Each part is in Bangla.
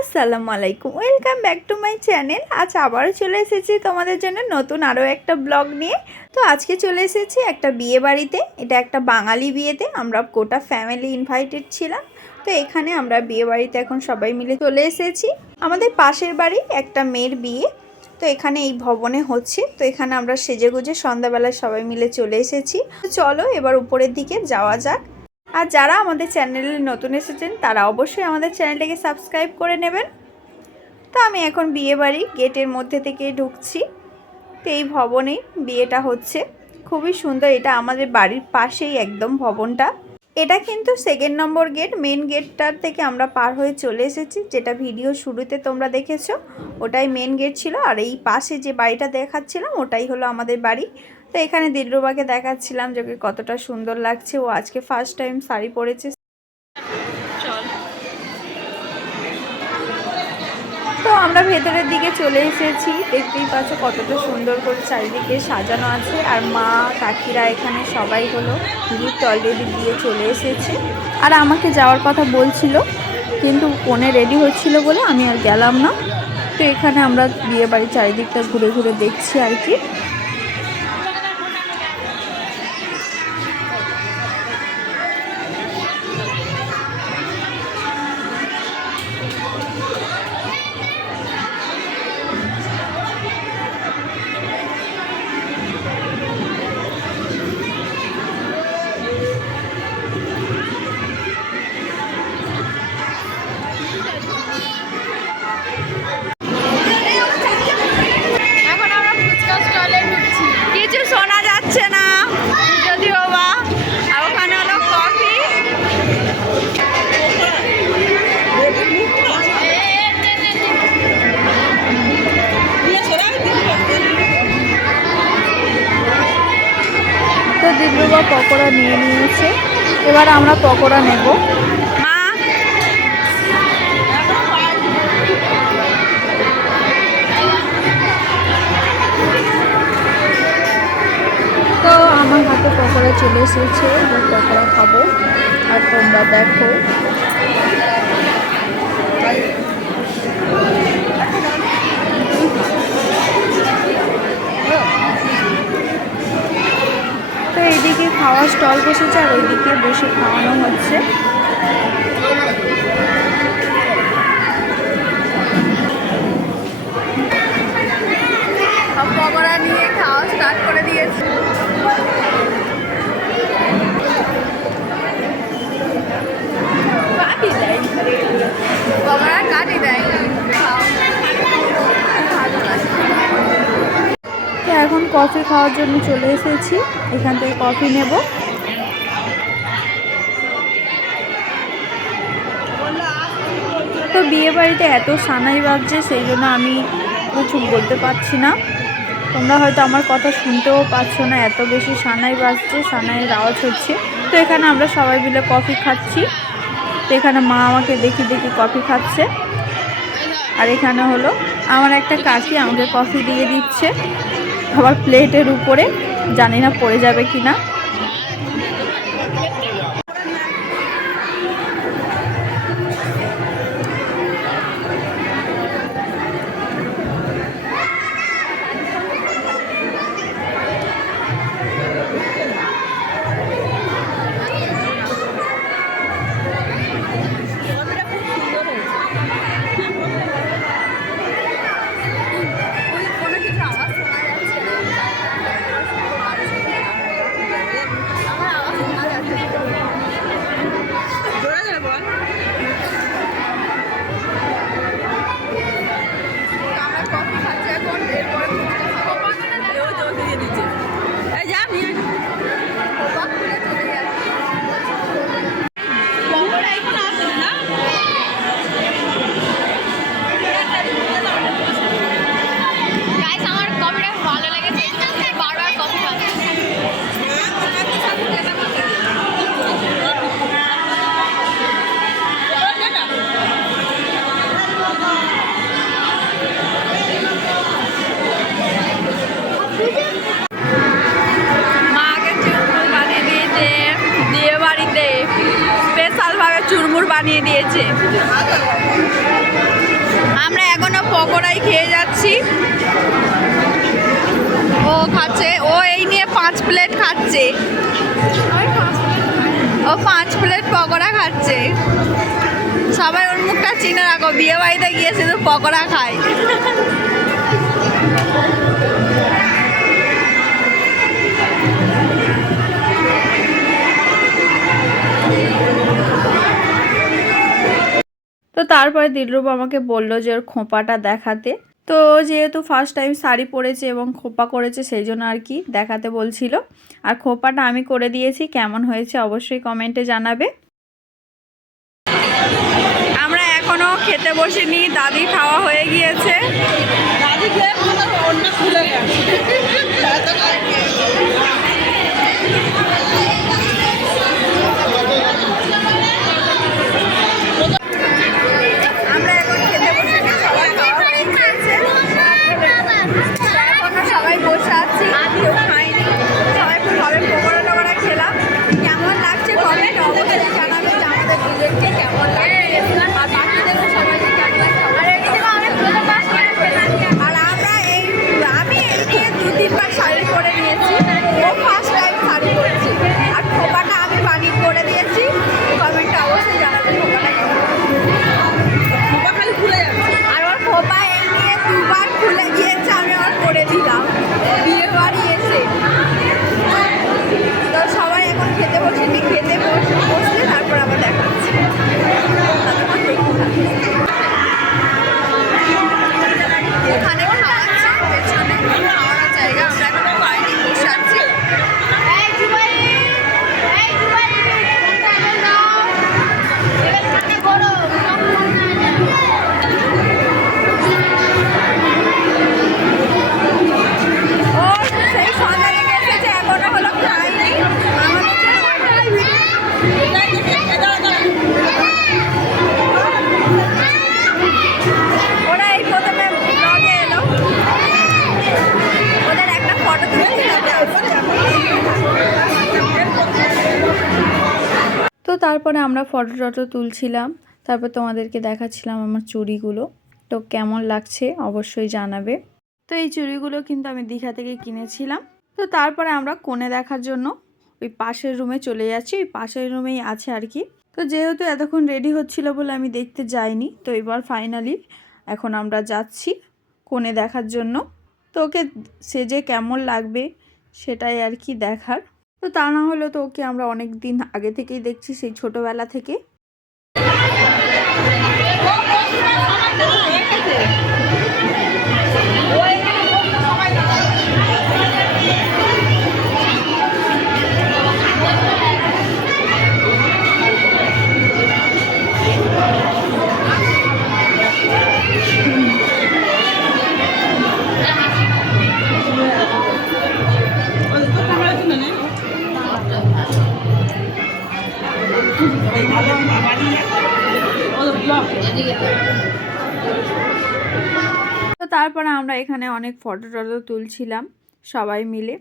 আসসালামু আলাইকুম, welcome back to my channel. আজ আবারও চলে এসেছি তোমাদের জন্য নতুন আরও একটা ব্লগ নিয়ে। তো আজকে চলে এসেছি একটা বিয়ে বাড়িতে। এটা একটা বাঙালি বিয়েতে, আমরা গোটা ফ্যামিলি ইনভাইটেড ছিলাম। তো এখানে আমরা বিয়ে বাড়িতে এখন সবাই মিলে চলে এসেছি। আমাদের পাশের বাড়ি একটা মেয়ের বিয়ে, তো এখানে এই ভবনে হচ্ছে। তো এখানে আমরা সেজেগুজে সন্ধ্যাবেলায় সবাই মিলে চলে এসেছি। তো চলো এবার উপরের দিকে যাওয়া যাক। আর যারা আমাদের চ্যানেলে নতুন এসেছেন তারা অবশ্যই আমাদের চ্যানেলটাকে সাবস্ক্রাইব করে নেবেন। তো আমি এখন বিয়েবাড়ি গেটের মধ্যে থেকে ঢুকছি। তো এই ভবনে বিয়েটা হচ্ছে, খুবই সুন্দর। এটা আমাদের বাড়ির পাশেই একদম ভবনটা। এটা কিন্তু সেকেন্ড নম্বর গেট। মেন গেটটার থেকে আমরা পার হয়ে চলে এসেছি, যেটা ভিডিও শুরুতে তোমরা দেখেছো, ওটাই মেন গেট ছিল। আর এই পাশে যে বাড়িটা দেখাচ্ছিলাম ওটাই হলো আমাদের বাড়ি। তো এখানে দিলরুবাকে দেখাচ্ছিলাম যে কতটা সুন্দর লাগছে। ও আজকে ফার্স্ট টাইম শাড়ি পরেছে। তো আমরা ভেতরের দিকে চলে এসেছি। দেখতেই পাচ্ছ কতটা সুন্দর করে চারিদিকে সাজানো আছে। আর মা কাকিরা এখানে সবাই হলো গিফট অলরেডি দিয়ে চলে এসেছে। আর আমাকে যাওয়ার কথা বলছিল, কিন্তু ফোনে রেডি হচ্ছিল বলে আমি আর গেলাম না। তো এখানে আমরা বিয়ে বাড়ির চারিদিকটা ঘুরে ঘুরে দেখছি আর কি। কিছু শোনা যাচ্ছে না যদিও বা, আর ওখানে হলো কফি। তো দিলরুবা পকোড়া নিয়ে নিয়েছে, এবার আমরা পকোড়া নেব। তো আমার হাতে পকোড়া চলে এসেছে, এবার পকোড়া খাবো। আর তোমরা দেখো তো এইদিকে খাওয়ার স্টল বসেছে আর ওইদিকে বসে খাওয়ানো হচ্ছে। পকোড়া নিয়ে খাওয়া স্টার্ট করে দিয়েছে। পকোড়া কাটি দেয়। তো এখন কফি খাওয়ার জন্য চলে এসেছি, এখান থেকে কফি নেব। তো বিয়ে বাড়িতে এত সানাই বাজছে, সেই জন্য আমি কিছু বলতে পারছি না। তোমরা হয়তো আমার কথা শুনতেও পাচ্ছ না, এত বেশি সানাই বাজছে, সানাইয়ের আওয়াজ হচ্ছে। তো এখানে আমরা সবাই মিলে কফি খাচ্ছি। তো এখানে মা আমাকে দেখি দেখি কফি খাচ্ছে। আর এখানে হলো আমার একটা কাকি আমাকে কফি দিয়ে দিচ্ছে, আবার প্লেটের উপরে, জানি না পড়ে যাবে কিনা। বানিয়ে দিয়েছে। পকোড়াই খেয়ে যাচ্ছি। ও খাচ্ছে, ও এই নিয়ে 5 প্লেট খাচ্ছে। ও 5 প্লেট পকোড়া খাচ্ছে। সবাই ওর মুখটা চিনে রাখো, বিয়ে বাড়িতে গিয়ে শুধু পকোড়া খায়। তো তারপরে দিলরুবা আমাকে বললো যে ওর খোঁপাটা দেখাতে। তো যেহেতু ফার্স্ট টাইম শাড়ি পরেছে এবং খোঁপা করেছে সেই জন্য আর কি দেখাতে বলছিল। আর খোঁপাটা আমি করে দিয়েছি, কেমন হয়েছে অবশ্যই কমেন্টে জানাবে। আমরা এখনো খেতে বসিনি, দাদি খাওয়া হয়ে গিয়েছে। দাদি খেয়ে অন্য খুলে গেছে। তো তারপরে আমরা ফটো টটো তুলছিলাম, তারপর তোমাদেরকে দেখাচ্ছিলাম আমার চুড়িগুলো। তো কেমন লাগছে অবশ্যই জানাবে। তো এই চুড়িগুলো কিন্তু আমি দীঘা থেকে কিনেছিলাম। তো তারপরে আমরা কোণে দেখার জন্য ওই পাশের রুমে চলে যাচ্ছি, ওই পাশের রুমেই আছে আর কি। তো যেহেতু এতক্ষণ রেডি হচ্ছিল বলে আমি দেখতে যাইনি, তো এবার ফাইনালি এখন আমরা যাচ্ছি কোণে দেখার জন্য। তো ওকে সেজে কেমন লাগবে সেটাই আর কি দেখার। তো তা না হলে তো ওকে আমরা অনেক দিন আগে থেকেই দেখছি, সেই ছোটোবেলা থেকে। তো তারপরে আমরা এখানে অনেক ফটো টটো তুলছিলাম সবাই মিলে।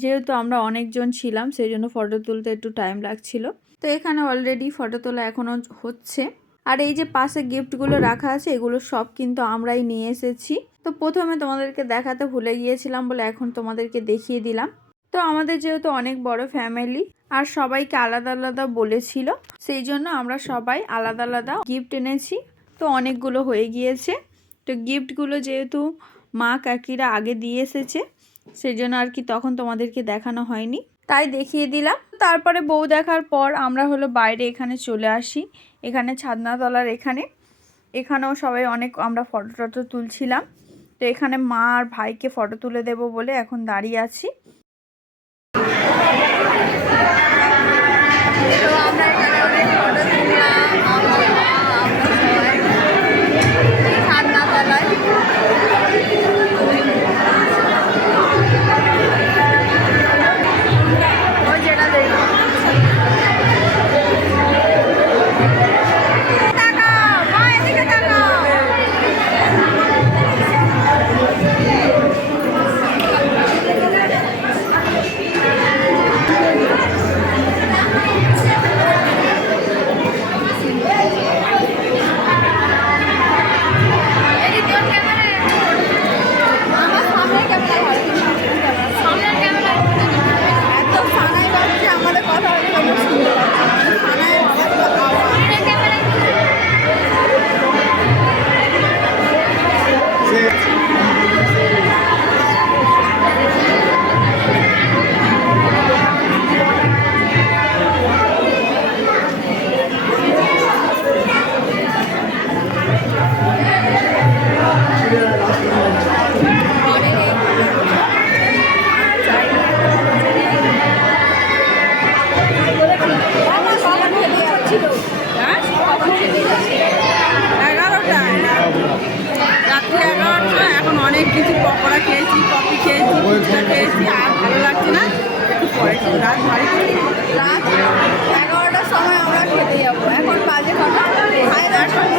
যেহেতু আমরা অনেকজন ছিলাম সেই জন্য ফটো তুলতে একটু টাইম লাগছিল। তো এখানে অলরেডি ফটো তোলা এখনও হচ্ছে। আর এই যে পাশে গিফটগুলো রাখা আছে এগুলো সব কিন্তু আমরাই নিয়ে এসেছি। তো প্রথমে তোমাদেরকে দেখাতে ভুলে গিয়েছিলাম বলে এখন তোমাদেরকে দেখিয়ে দিলাম। তো আমাদের যেহেতু অনেক বড় ফ্যামিলি আর সবাইকে আলাদা আলাদা বলেছিল, সেই জন্য আমরা সবাই আলাদা আলাদা গিফট এনেছি। তো অনেকগুলো হয়ে গিয়েছে। তো গিফটগুলো যেহেতু মা কাকিরা আগে দিয়ে এসেছে সেই জন্য আর কি তখন তোমাদেরকে দেখানো হয়নি, তাই দেখিয়ে দিলাম। তারপরে বউ দেখার পর আমরা হলো বাইরে এখানে চলে আসি, এখানে ছাদনাতলার এখানেও সবাই অনেক আমরা ফটো টটো তুলছিলাম। তো এখানে মা আর ভাইকে ফটো তুলে দেব বলে এখন দাঁড়িয়ে আছি। তো আমরা এখানে অনেক ফটো তুললাম, ছাদনাতলায়। ওই যেটা দেখো রাত 11টার সময় আমরা খেতে যাবো। এখন বাজে কটা? 11:30।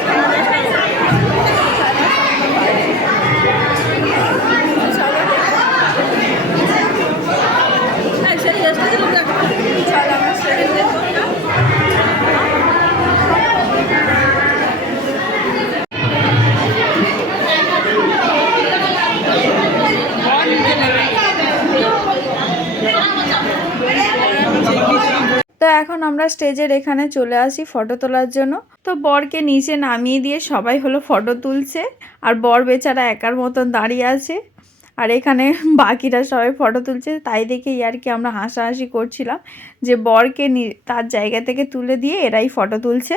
তো এখন আমরা স্টেজের এখানে চলে আসি ফটো তোলার জন্য। তো বরকে নিচে নামিয়ে দিয়ে সবাই হলো ফটো তুলছে, আর বর বেচারা একার মতন দাঁড়িয়ে আছে, আর এখানে বাকিরা সবাই ফটো তুলছে। তাই দেখে আর কি আমরা হাসাহাসি করছিলাম যে বরকে তার জায়গা থেকে তুলে দিয়ে এরাই ফটো তুলছে।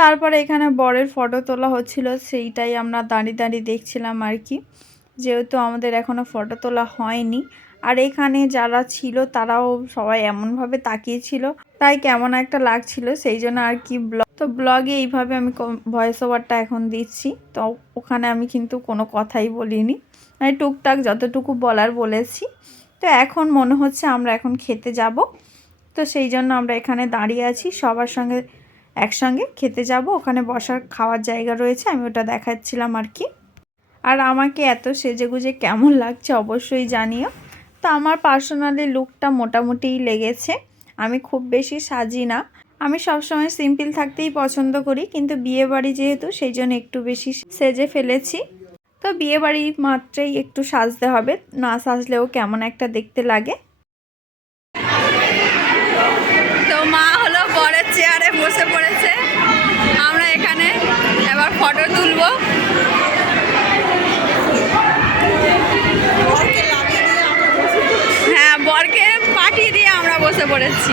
তারপরে এখানে বরের ফটো তোলা হচ্ছিল, সেইটাই আমরা দাঁড়িয়ে দাঁড়িয়ে দেখছিলাম আর কি, যেহেতু আমাদের এখনও ফটো তোলা হয়নি। আর এখানে যারা ছিল তারাও সবাই এমনভাবে তাকিয়েছিল, তাই কেমন একটা লাগছিল, সেই জন্য আর কি ব্লগে এইভাবে আমি ভয়েস ওভারটা এখন দিচ্ছি। তো ওখানে আমি কিন্তু কোনো কথাই বলিনি, মানে টুকটাক যতটুকু বলার বলেছি। তো এখন মনে হচ্ছে আমরা এখন খেতে যাব, তো সেই জন্য আমরা এখানে দাঁড়িয়ে আছি, সবার সঙ্গে একসঙ্গে খেতে যাব। ওখানে বসার খাওয়ার জায়গা রয়েছে, আমি ওটা দেখাচ্ছিলাম আর কি। আর আমাকে এত সেজেগুজে কেমন লাগছে অবশ্যই জানিও। তো আমার পার্সোনালি লুকটা মোটামুটিই লেগেছে, আমি খুব বেশি সাজি না, আমি সবসময় সিম্পল থাকতেই পছন্দ করি, কিন্তু বিয়েবাড়ি যেহেতু সেই জন্য একটু বেশি সেজে ফেলেছি। তো বিয়েবাড়ি মাত্রই একটু সাজতে হবে, না সাজলেও কেমন একটা দেখতে লাগে। তো মা হলো বরের চেয়ারে বসে পড়েছে, আমরা এখানে এবার ফটো তুলবো। হ্যাঁ, বরকে পাঠিয়ে দিয়ে আমরা বসে পড়েছি,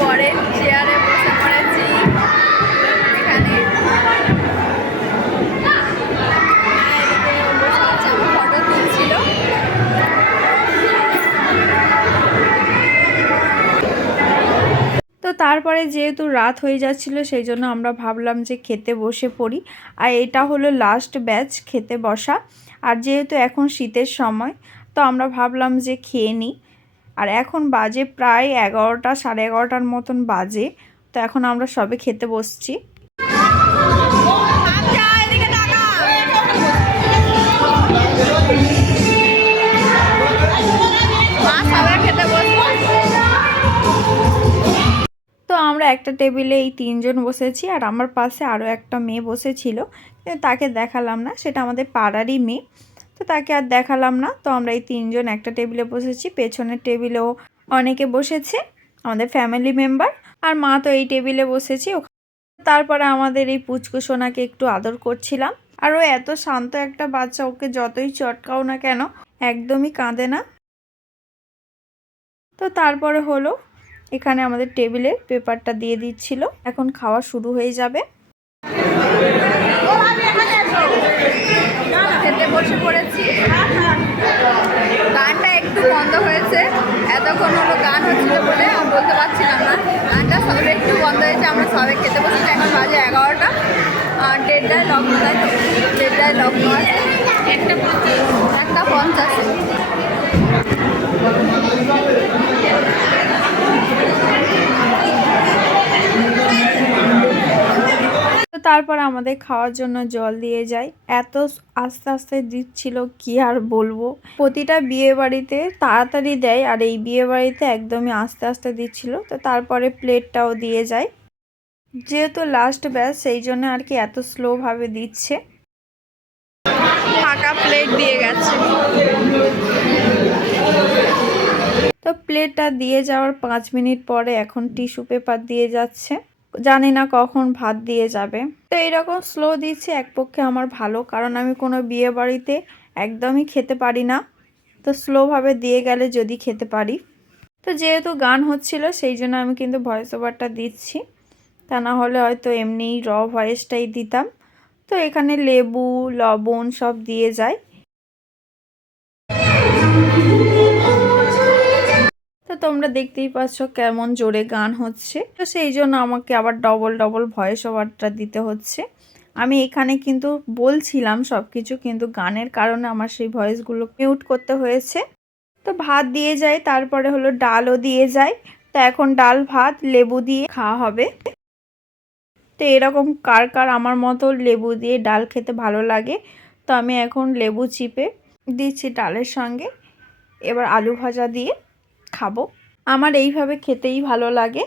বরের চেয়ারে বসে পড়েছি এখানে। ফটো তুলছিল। তো তারপরে যেহেতু রাত হয়ে যাচ্ছিল, সেই জন্য আমরা ভাবলাম যে খেতে বসে পড়ি। আর এটা হলো লাস্ট ব্যাচ খেতে বসা, আর যেহেতু এখন শীতের সময়, তো আমরা ভাবলাম যে খেয়ে নিই। আর এখন বাজে প্রায় 11টা, 11:30টার মতন বাজে। তো এখন আমরা সবে খেতে বসছি। তো আমরা একটা টেবিলে এই 3 জন বসেছি, আর আমার পাশে আরও একটা মেয়ে বসেছিল, তাকে দেখালাম না, সেটা আমাদের পাড়ারই মেয়ে, তো তাকে আর দেখালাম না। তো আমরা এই 3 জন একটা টেবিলে বসেছি, পেছনের টেবিলেও অনেকে বসেছে আমাদের ফ্যামিলি মেম্বার, আর মা তো এই টেবিলে বসেছি। তারপরে আমাদের এই পুচকু সোনাকে একটু আদর করছিলাম, আর ও এত শান্ত একটা বাচ্চা, ওকে যতই চটকাও না কেন একদমই কাঁদে না। তো তারপরে হলো এখানে আমাদের টেবিলে পেপারটা দিয়ে দিচ্ছিল, এখন খাওয়া শুরু হয়ে যাবে। খেতে বসে পড়েছি, গানটা একটু বন্ধ হয়েছে, এতক্ষণ হলো গান হচ্ছিল বলে আমি বলতে পারছিলাম না। গানটা সবে একটু বন্ধ হয়েছে, আমরা সবে খেতে বসেছি। এখন বাজে 11টা, 1:30টায় লগ্ন, তাই তো 1:30টায় লগ্ন আছে, 1:50। তো তারপর আমাদের খাওয়ার জন্য জল দিয়ে যায়। এত আস্তে আস্তে দিচ্ছিল কি আর বলবো। প্রতিটা বিয়ে বাড়িতে তাড়াতাড়ি দেয়, আর এই বিয়ে বাড়িতে একদমই আস্তে আস্তে দিচ্ছিল। তো তারপরে প্লেটটাও দিয়ে যায়, যেহেতু লাস্ট ব্যাচ সেই জন্য আর কি এত স্লোভাবে দিচ্ছে। ফাঁকা প্লেট দিয়ে গেছে। তো প্লেটটা দিয়ে যাওয়ার 5 মিনিট পরে এখন টিস্যু পেপার দিয়ে যাচ্ছে। জানি না কখন ভাত দিয়ে যাবে। তো এইরকম স্লো দিচ্ছে এক পক্ষে আমার ভালো, কারণ আমি কোনো বিয়ে বাড়িতে একদমই খেতে পারি না। তো স্লোভাবে দিয়ে গেলে যদি খেতে পারি। তো যেহেতু গান হচ্ছিল সেই জন্য আমি কিন্তু ভয়েস ওভারটা দিচ্ছি, তা না হলে হয়তো এমনিই র ভয়েসটাই দিতাম। তো এখানে লেবু লবণ সব দিয়ে যায়। তো তোমরা দেখতেই পাচ্ছ কেমন জোরে গান হচ্ছে। তো সেই জন্য আমাকে আবার ডবল ডবল ভয়েস ওভারটা দিতে হচ্ছে। আমি এখানে কিন্তু বলছিলাম সব কিছু, কিন্তু গানের কারণে আমার সেই ভয়েসগুলো মিউট করতে হয়েছে। তো ভাত দিয়ে যায়, তারপরে হলো ডালও দিয়ে যায়। তো এখন ডাল ভাত লেবু দিয়ে খাওয়া হবে। তো এরকম কার কার আমার মতো লেবু দিয়ে ডাল খেতে ভালো লাগে। তো আমি এখন লেবু চিপে দিচ্ছি ডালের সঙ্গে। এবার আলু ভাজা দিয়ে খাবো। আমার এইভাবে খেতেই ভালো লাগে।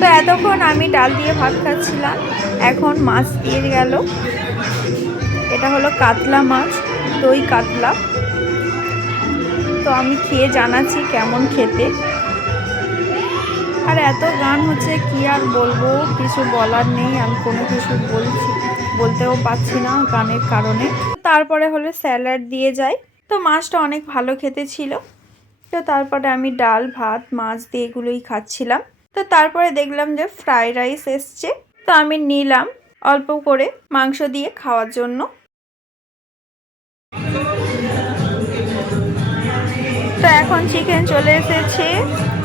তো এতক্ষণ আমি ডাল দিয়ে ভাত খাচ্ছিলাম, এখন মাছ দিয়ে গেল। এটা হলো কাতলা মাছ, দই কাতলা। তো আমি খেয়ে জানাচ্ছি কেমন খেতে। আর এত গান হচ্ছে কি আর বলবো, কিছু বলার নেই। আমি কোনো কিছু বলতেও পারছি না গানের কারণে। তারপরে হলো স্যালাড দিয়ে যায়। তো মাছটা অনেক ভালো খেতে ছিল। তো তারপরে আমি ডাল ভাত মাছ দিয়ে এগুলোই খাচ্ছিলাম। তো তারপরে দেখলাম যে ফ্রাইড রাইস এসছে। তো আমি নিলাম অল্প করে মাংস দিয়ে খাওয়ার জন্য। তো এখন চিকেন চলে এসেছে,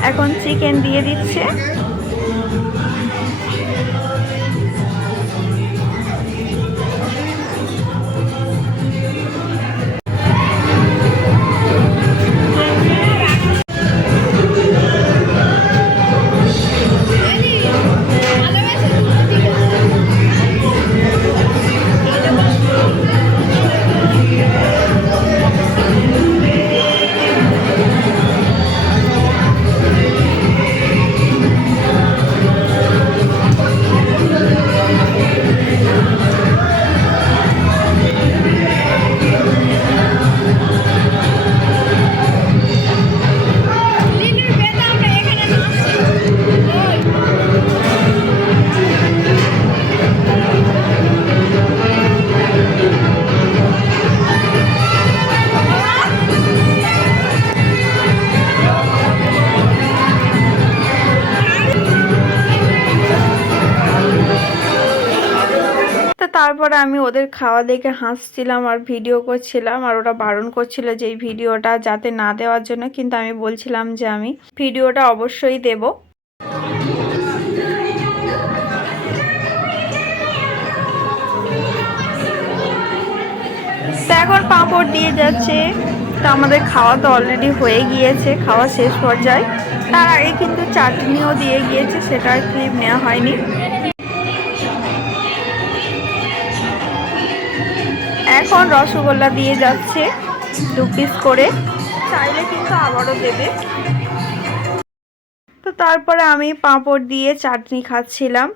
এখন চিকেন দিয়ে দিচ্ছে। তারপরে আমি ওদের খাওয়া দেখে হাসছিলাম আর ভিডিও করছিলাম, আর ওরা বারণ করছিল যে এই ভিডিওটা যাতে না দেওয়ার জন্য, কিন্তু আমি বলছিলাম যে আমি ভিডিওটা অবশ্যই দেব। তো এখন পাঁপড় দিয়ে যাচ্ছে। তো আমাদের খাওয়া তো অলরেডি হয়ে গিয়েছে, খাওয়া শেষ পর্যায়ে। তার আগে কিন্তু চাটনিও দিয়ে গিয়েছে, সেটার ক্লিপ নেওয়া হয়নি। এখন রসগোল্লা দিয়ে যাচ্ছে 2 পিস করে, চাইলে কিন্তু আবারও দেবে। তো তারপরে আমি পাঁপড় দিয়ে চাটনি খাচ্ছিলাম।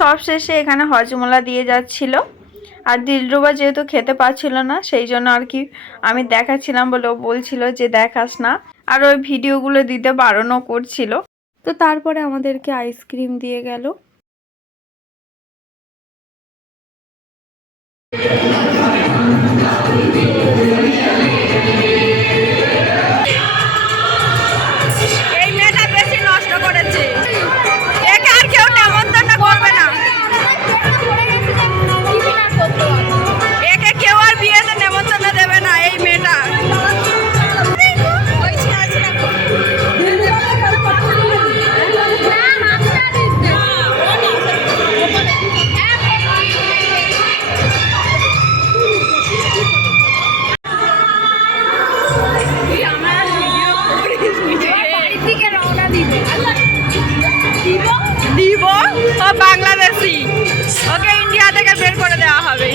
সব শেষে এখানে হজমোলা দিয়ে যাচ্ছিল। আর দিলরুবা যেহেতু খেতে পারছিল না, সেই জন্য আর কি আমি দেখাচ্ছিলাম বলে ও বলছিল যে দেখাস না, আর ওই ভিডিওগুলো দিতে বারণও করছিল। তো তারপরে আমাদেরকে আইসক্রিম দিয়ে গেল। এই মেয়েটা বেশি নষ্ট করেছে, একে আর কেউ নেমন্তন্ন করবে না, একে কেউ আর বিয়েতে নেমন্তন্ন দেবে না এই মেয়েটা। দিব ও বাংলাদেশি, ওকে ইন্ডিয়া থেকে বের করে দেওয়া হবে।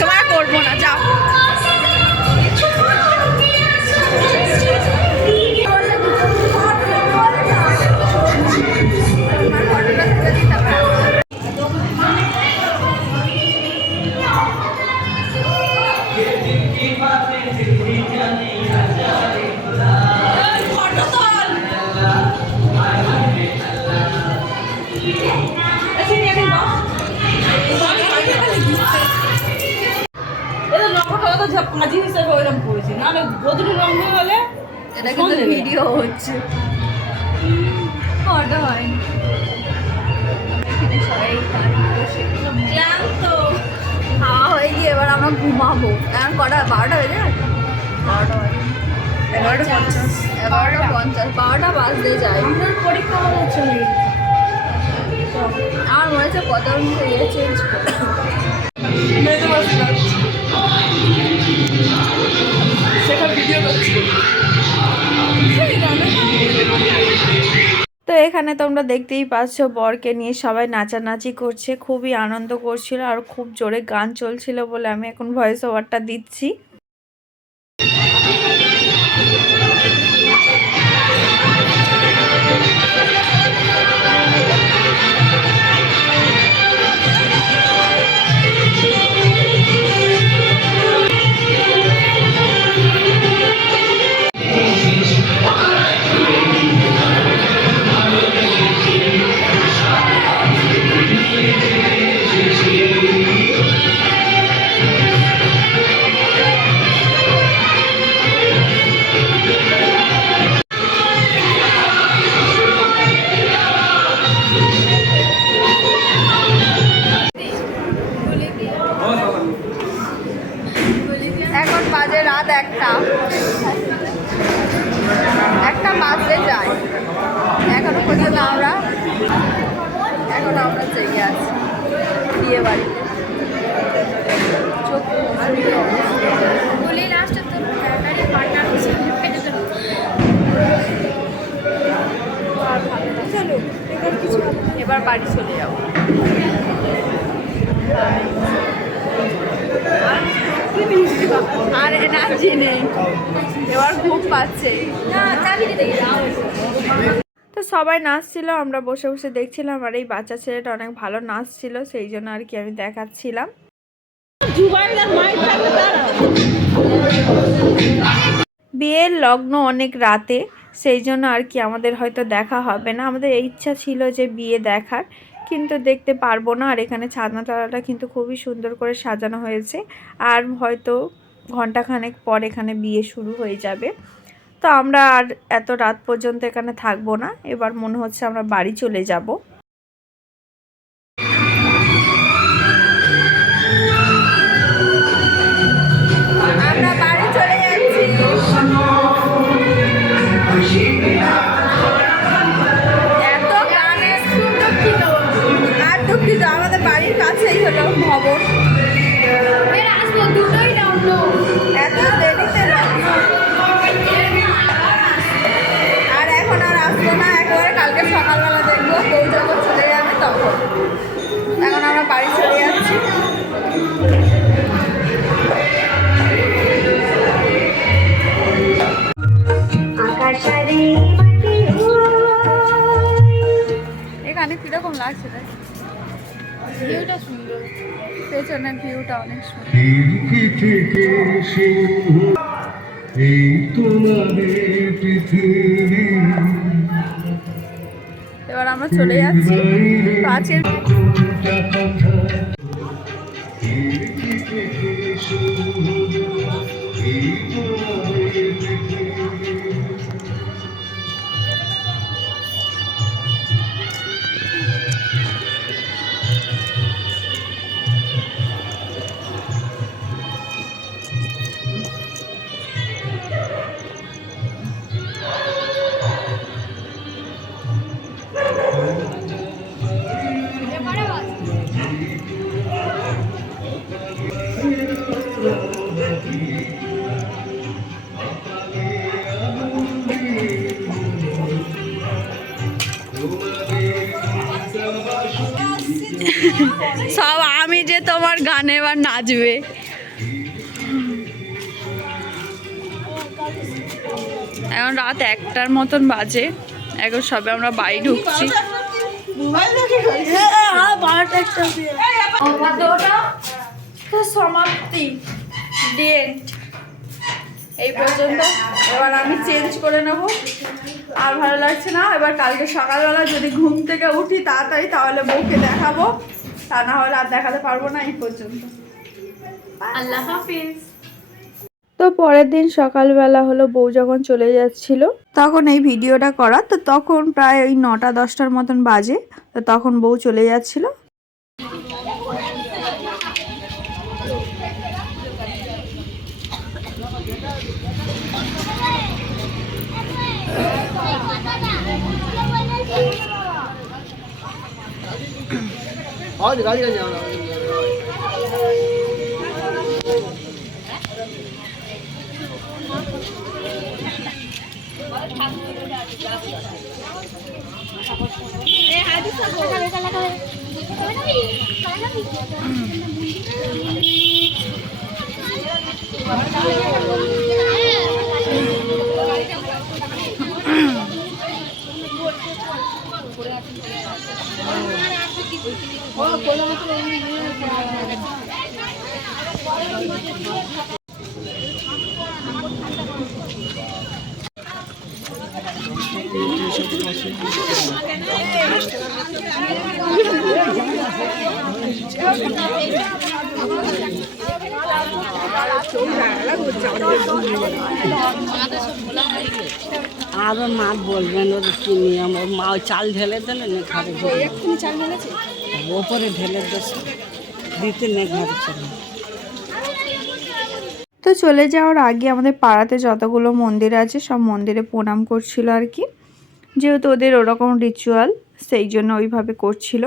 তোমার করবো না, যাও। এটা কিন্তু ভিডিও হচ্ছে, ফটো হয়। ক্লান্ত খাওয়া হয়ে গিয়ে এবার আমরা ঘুমাবো। এখন কটা? 12টা বেজে গেছে। 12টা বাজে, 11:50, 11:50, 12টা বাজতে যাই। পরীক্ষা চলে আমার মনে হচ্ছে কত ইয়ে চেঞ্জ করে। তো এখানে তোমরা দেখতেই পাচ্ছ বরকে নিয়ে সবাই নাচানাচি করছে, খুবই আনন্দ করছিল আর খুব জোরে গান চলছিল বলে আমি এখন ভয়েস ওভারটা দিচ্ছি। এখন বাজে রাত 1টা বাজতে যায়। এখনো পর্যন্ত আমরা জেগে আছি বিয়ে বাড়িতে। এবার বাড়ি চলে যাবো। আর এনার্জি নেই, এবার ঘুম পাচ্ছে। তো সবাই নাচছিল, আমরা বসে বসে দেখছিলাম, আর এই বাচ্চা ছেলেটা অনেক ভালো নাচছিল, সেই জন্য আর কি আমি দেখাচ্ছিলাম। বিয়ের লগ্ন অনেক রাতে, সেই জন্য আর কি আমাদের হয়তো দেখা হবে না। আমাদের ইচ্ছা ছিল যে বিয়ে দেখার, কিন্তু দেখতে পারবো না। আর এখানে ছাদনাতলাটা কিন্তু খুবই সুন্দর করে সাজানো হয়েছে, আর হয়তো ঘন্টাখানেক পর এখানে বিয়ে শুরু হয়ে যাবে। তো আমরা আর এত রাত পর্যন্ত এখানে থাকবো না, এবার মনে হচ্ছে আমরা বাড়ি চলে যাব। আমরা বাড়ি চলে যাচ্ছি। এত গানে আর দুঃখিত, আমাদের বাড়ির কাছেই হলো ভবন। এত দেরিতে আর এখন আর আসবো না, একেবারে কালকে সকালবেলা দেখবো, কেউ যখন চলে যাবে তখন। এখন আমরা বাড়ি চলে যাচ্ছি। আকাশে লাগছে তাই? ভিউটা সুন্দর, পেছনের ভিউটা অনেক সুন্দর। এবার আমরা চলে যাচ্ছি কাছের। সব আমি যে তোমার গানে এবার নাচবে। এখন রাত 1টার মতন বাজে, এখন সবে আমরা বাড়ি ঢুকছি। সমাপ্তি এই পর্যন্ত। এবার আমি চেঞ্জ করে নেব, আর ভালো লাগছে না। এবার কালকে সকালবেলা যদি ঘুম থেকে উঠি তাড়াতাড়ি তাহলে বউকে দেখাবো, তা না হলে আর দেখাতে পারবো না। এই পর্যন্ত, আল্লাহ হাফিজ। তো পরের দিন সকালবেলা হলো বউ যখন চলে যাচ্ছিল তখন এই ভিডিওটা করা। তো তখন প্রায় ওই 9টা 10টার মতন বাজে। তো তখন বউ চলে যাচ্ছিল। আবার মা বলবেন ওর কি নিয়ম, ওর মা চাল ঢেলে দিলেন ঘরে, এক্ষুনি চাল ঢেলেছে, ওপরে ঢেলে দিতে নেই ঘরে চলে। তো চলে যাওয়ার আগে আমাদের পাড়াতে যতগুলো মন্দির আছে সব মন্দিরে প্রণাম করছিল আর কি, যেহেতু ওদের ওরকম রিচুয়াল, সেই জন্য ওইভাবে করছিল।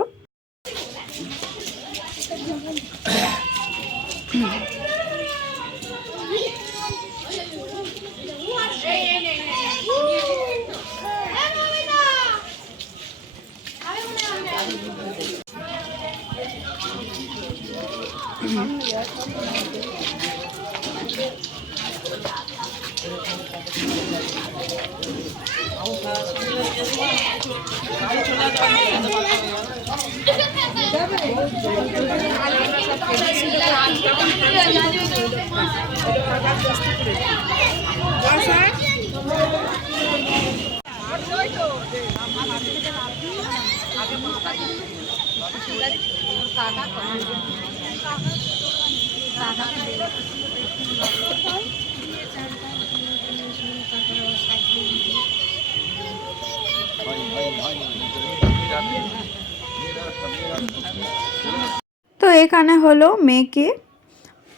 তো এখানে হলো মেয়েকে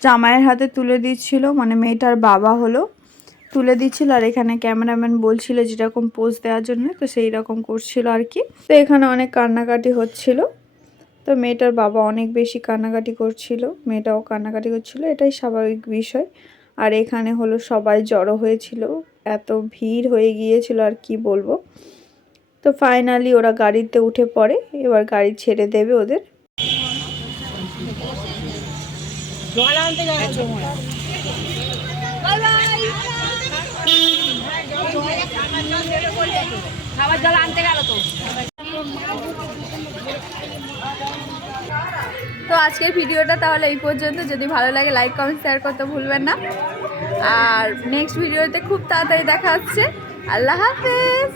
জামাইয়ের হাতে তুলে দিচ্ছিল, মানে মেয়েটার বাবা হলো তুলে দিচ্ছিল, আর এখানে ক্যামেরাম্যান বলছিল যেরকম পোজ দেওয়ার জন্য, তো সেই রকম করছিল আর কি। তো এখানে অনেক কান্নাকাটি হচ্ছিল, তো মেয়েটার বাবা অনেক বেশি কান্নাকাটি করছিল, মেয়েটাও কান্নাকাটি করছিল, এটাই স্বাভাবিক বিষয়। আর এখানে হলো সবাই জড়ো হয়েছিল, এত ভিড় হয়ে গিয়েছিল আর কি বলবো। তো ফাইনালি ওরা গাড়িতে উঠে পড়ে, এবার গাড়ি ছেড়ে দেবে ওদের। খাবার জল আনতে গেল তো। তো আজকের ভিডিওটা তাহলে এই পর্যন্ত। যদি ভালো লাগে লাইক কমেন্ট শেয়ার করতে ভুলবেন না। আর নেক্সট ভিডিওতে খুব তাড়াতাড়ি দেখা হচ্ছে। আল্লাহ হাফেজ।